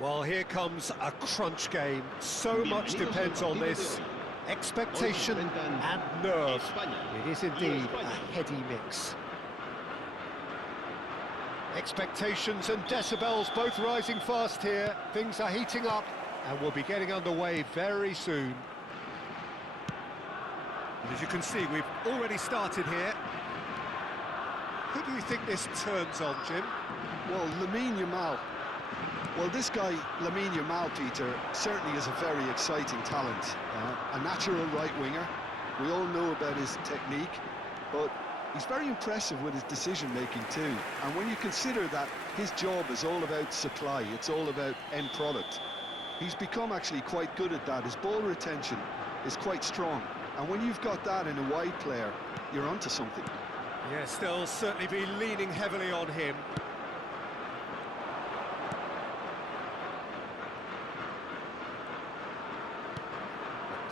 Well, here comes a crunch game. So much depends on this. Expectation and nerve. It is indeed a heady mix. Expectations and decibels both rising fast here. Things are heating up and we'll be getting underway very soon. And as you can see, we've already started here. Who do you think this turns on, Jim? Well, Lamine Yamal. Well, this guy, Lamine Yamal, Peter, certainly is a very exciting talent. A natural right winger. We all know about his technique, but he's very impressive with his decision-making too. And when you consider that his job is all about supply, it's all about end product, he's become actually quite good at that. His ball retention is quite strong. And when you've got that in a wide player, you're onto something. Yes, they'll certainly be leaning heavily on him.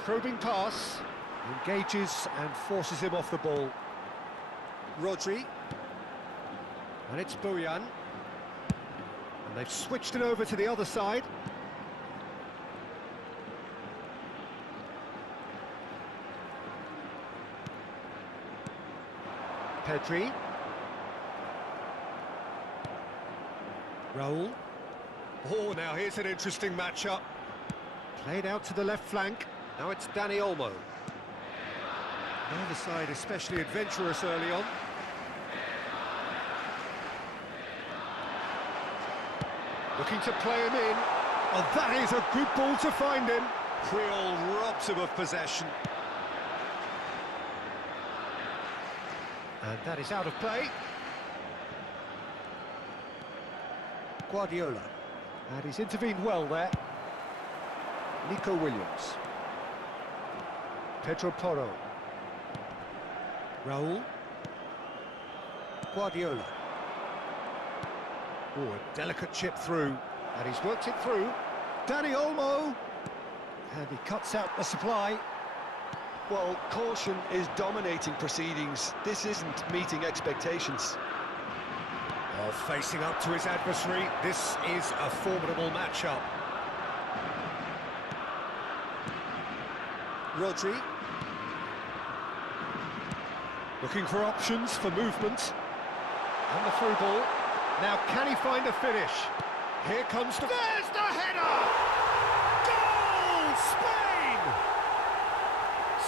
Probing pass, engages and forces him off the ball. Rodri, and it's Bojan, and they've switched it over to the other side. Pedri, Raul. Oh, now here's an interesting matchup. Played out to the left flank. Now it's Dani Olmo. Neither side especially adventurous early on. Looking to play him in. Oh, that is a good ball to find him. Creole robs him of possession. And that is out of play. Guardiola. And he's intervened well there. Nico Williams. Pedro Porro. Raul. Guardiola. Oh, a delicate chip through, and he's worked it through. Dani Olmo. And he cuts out the supply. Well, caution is dominating proceedings. This isn't meeting expectations. Well, facing up to his adversary, this is a formidable matchup. Rodri. Looking for options for movement. And the through ball. Now, can he find a finish? Here comes the... There's the header! Goal! Spain!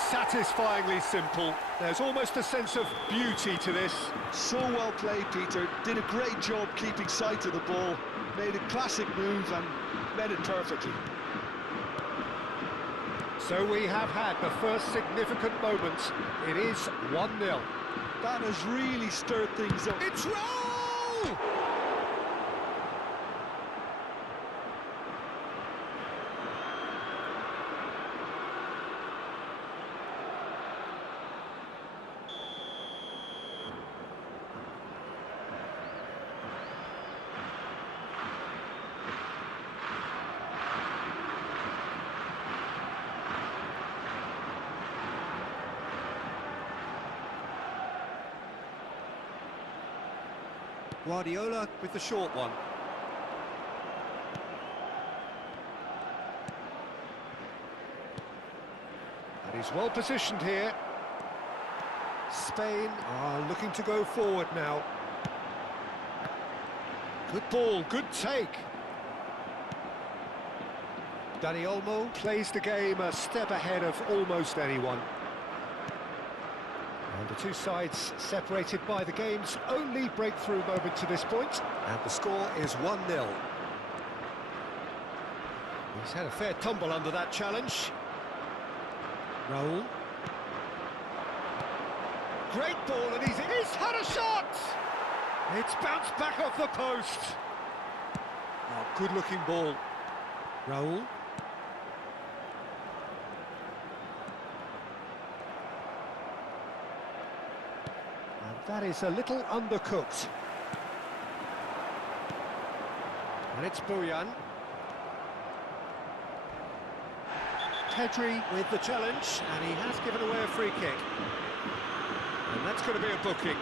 Satisfyingly simple. There's almost a sense of beauty to this. So well played, Peter. Did a great job keeping sight of the ball. Made a classic move and met it perfectly. So we have had the first significant moment. It is 1-0. That has really stirred things up. It's Raul! Guardiola with the short one. And he's well positioned here. Spain are looking to go forward now. Good ball, good take. Dani Olmo plays the game a step ahead of almost anyone. And the two sides separated by the game's only breakthrough moment to this point. And the score is 1-0. He's had a fair tumble under that challenge. Raul. Great ball, and he's had a shot! It's bounced back off the post. Oh, good-looking ball. Raul. That is a little undercooked. And it's Bojan. Pedri with the challenge, and he has given away a free kick. And that's going to be a booking.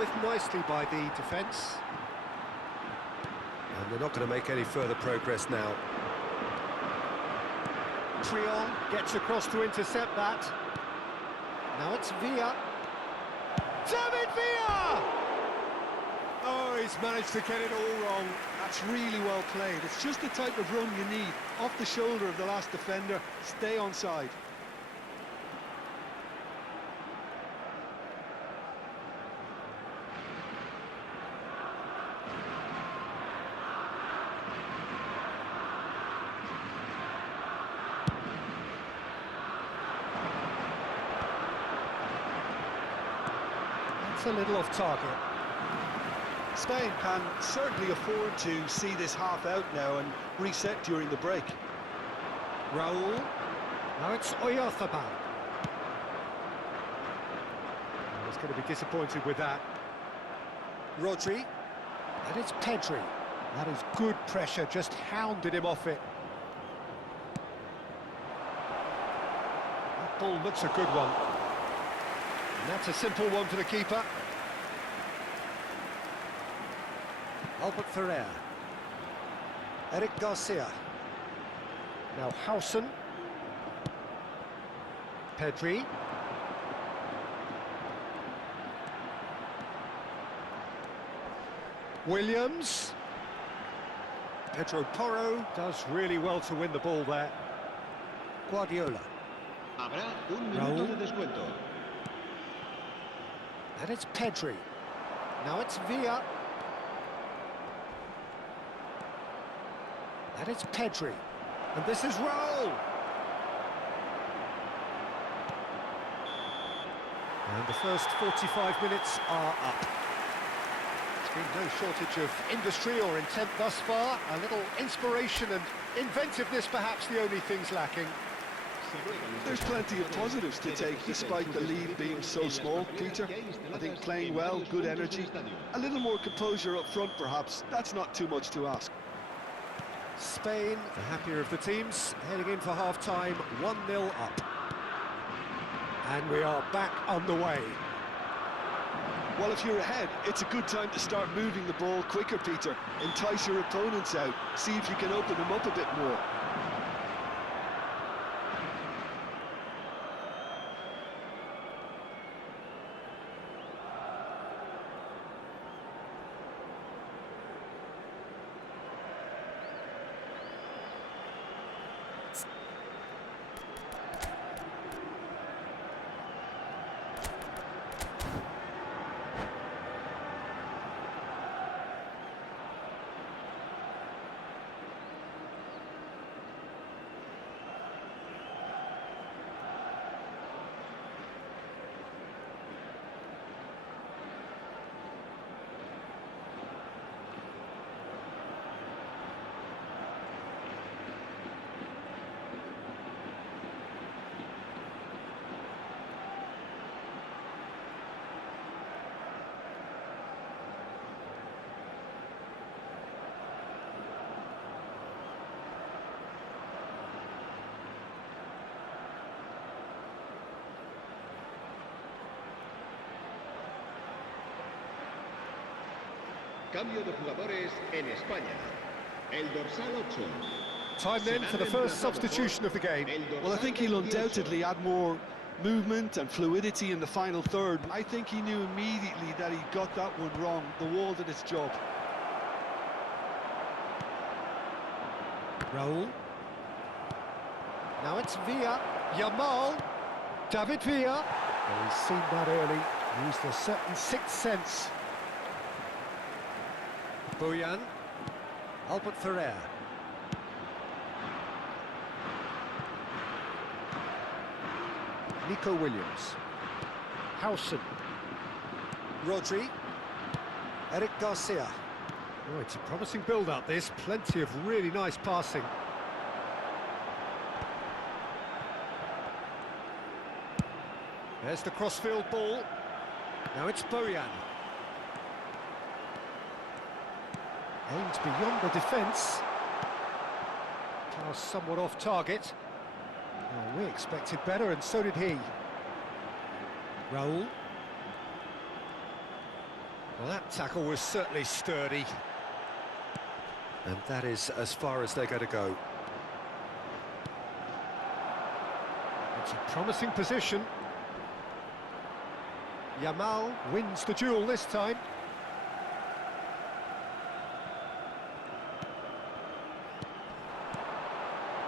with nicely by the defence. And they're not going to make any further progress now. Trion gets across to intercept that. Now it's Villa. David Villa! Oh, he's managed to get it all wrong. That's really well played. It's just the type of run you need. Off the shoulder of the last defender, stay onside. That's a little off target. Spain can certainly afford to see this half out now and reset during the break. Raul. Now it's Oyarzabal. He's going to be disappointed with that. Rodri. And it's Pedri. That is good pressure, just hounded him off it. That ball looks a good one. And that's a simple one for the keeper. Albert Ferrer. Eric Garcia. Now Hausen. Pedri. Williams. Pedro Porro does really well to win the ball there. Guardiola. Habrá un minuto de descuento. And it's Pedri. Now it's Villa. And it's Pedri. And this is Raul. And the first 45 minutes are up. There's been no shortage of industry or intent thus far. A little inspiration and inventiveness, perhaps the only things lacking. There's plenty of positives to take despite the lead being so small, Peter. I think playing well, good energy. A little more composure up front, perhaps. That's not too much to ask. Spain, the happier of the teams, heading in for half-time, 1-0 up. And we are back on the way. Well, if you're ahead, it's a good time to start moving the ball quicker, Peter. Entice your opponents out. See if you can open them up a bit more. Cambio de jugadores en España. El dorsal 8. Time then for the first substitution of the game. Well, I think he'll undoubtedly add more movement and fluidity in the final third. I think he knew immediately that he got that one wrong. The wall did its job. Raul. Now it's Villa. Yamal. David Villa. Oh, he's seen that early. Used a certain sixth sense. Bojan. Albert Ferrer. Nico Williams. Hausen. Rodri. Eric Garcia. Oh, it's a promising build-up, this. Plenty of really nice passing. There's the crossfield ball. Now it's Bojan. Aims beyond the defence. Pass somewhat off target. Well, we expected better, and so did he. Raul. Well, that tackle was certainly sturdy. And that is as far as they're going to go. It's a promising position. Yamal wins the duel this time.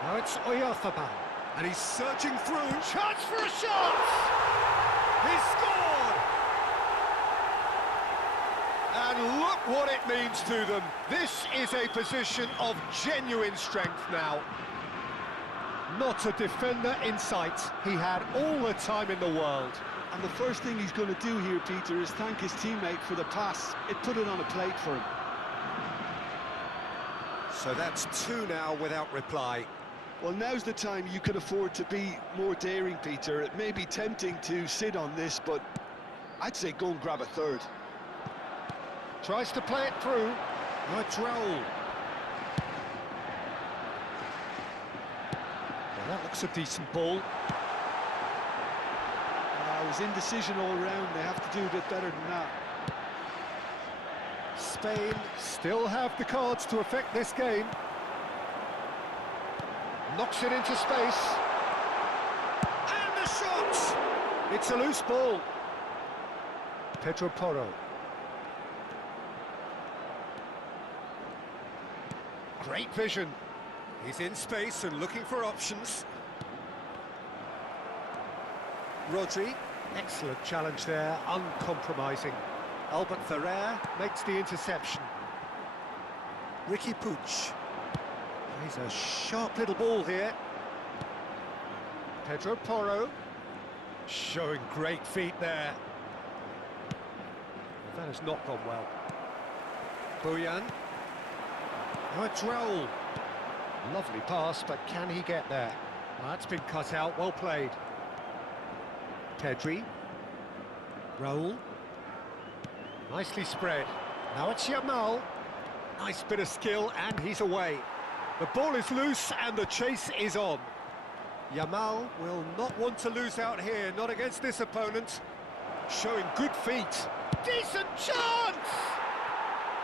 Now it's Oyarzabal. And he's searching through. Chance for a shot! He's scored! And look what it means to them. This is a position of genuine strength now. Not a defender in sight. He had all the time in the world. And the first thing he's going to do here, Peter, is thank his teammate for the pass. It put it on a plate for him. So that's two now without reply. Well, now's the time you can afford to be more daring, Peter. It may be tempting to sit on this, but I'd say go and grab a third. Tries to play it through. Now it's Raul. Well, that looks a decent ball. It was indecision all round. They have to do a bit better than that. Spain still have the cards to affect this game. Knocks it into space. And the shot! It's a loose ball. Pedro Porro. Great vision. He's in space and looking for options. Rodri, excellent challenge there, uncompromising. Albert Ferrer makes the interception. Ricky Puig. He's a sharp little ball here. Pedro Porro. Showing great feet there. That has not gone well. Bouyan. Now it's Raul. Lovely pass, but can he get there? Well, that's been cut out, well played. Pedri. Raul. Nicely spread. Now it's Yamal. Nice bit of skill, and he's away. The ball is loose, and the chase is on. Yamal will not want to lose out here, not against this opponent. Showing good feet. Decent chance!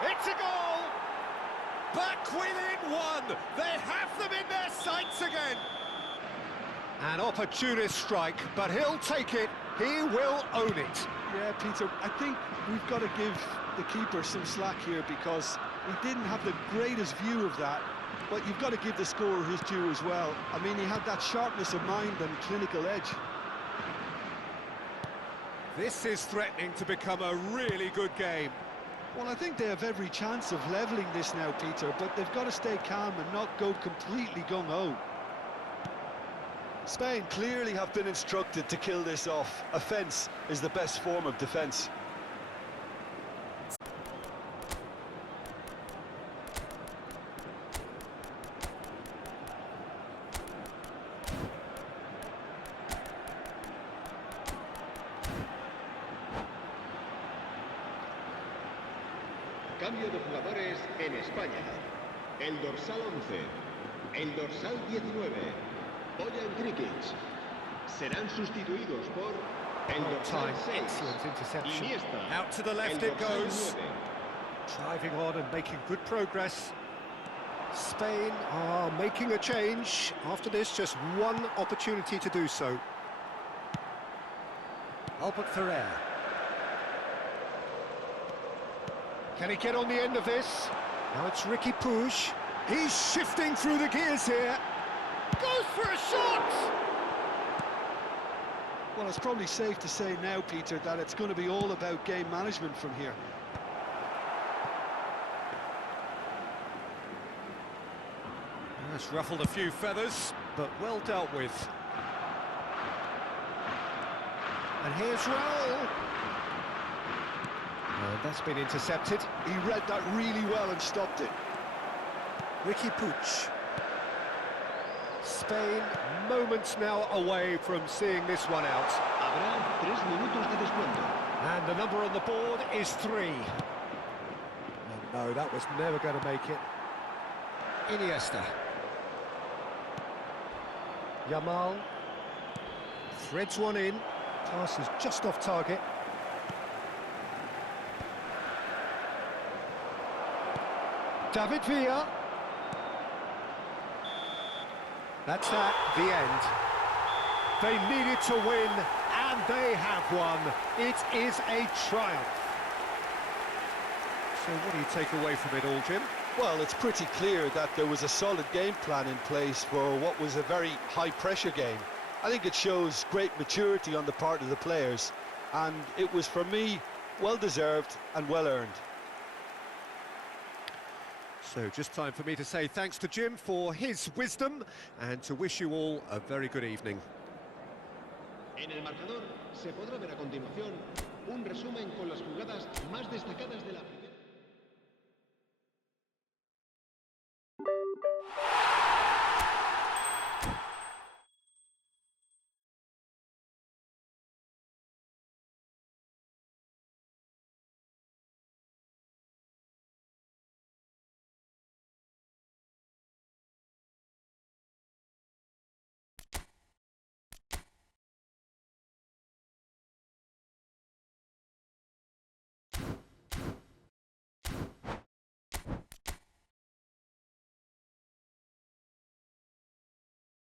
It's a goal! Back within one! They have them in their sights again! An opportunist strike, but he'll take it. He will own it. Yeah, Peter, I think we've got to give the keeper some slack here because he didn't have the greatest view of that, but you've got to give the scorer his due as well. I mean, he had that sharpness of mind and clinical edge. This is threatening to become a really good game. Well, I think they have every chance of levelling this now, Peter, but they've got to stay calm and not go completely gung-ho. Spain clearly have been instructed to kill this off. Offence is the best form of defence. Cambio de jugadores en España. El dorsal 11, el dorsal 19, Bojan Krikic, serán sustituidos por el dorsal 6, excellent interception. Iniesta. Out to the left El it dorsal goes. 9. Driving on and making good progress. Spain are making a change. After this, just one opportunity to do so. Albert Ferrer. Can he get on the end of this? Now it's Ricky Puig. He's shifting through the gears here. Goes for a shot! Well, it's probably safe to say now, Peter, that it's going to be all about game management from here. That's ruffled a few feathers, but well dealt with. And here's Raul. That's been intercepted. He read that really well and stopped it. Ricky Puig. Spain moments now away from seeing this one out. Habrá 3 minutos de descuento. And the number on the board is 3. No, that was never going to make it. Iniesta. Yamal. Threads one in. Pass is just off target. David Villa. That's that, the end. They needed to win, and they have won. It is a triumph. So what do you take away from it all, Jim? Well, it's pretty clear that there was a solid game plan in place for what was a very high-pressure game. I think it shows great maturity on the part of the players, and it was, for me, well-deserved and well-earned. So just time for me to say thanks to Jim for his wisdom and to wish you all a very good evening. En el marcador se podrá ver a continuación un resumen con las jugadas más destacadas de la primera.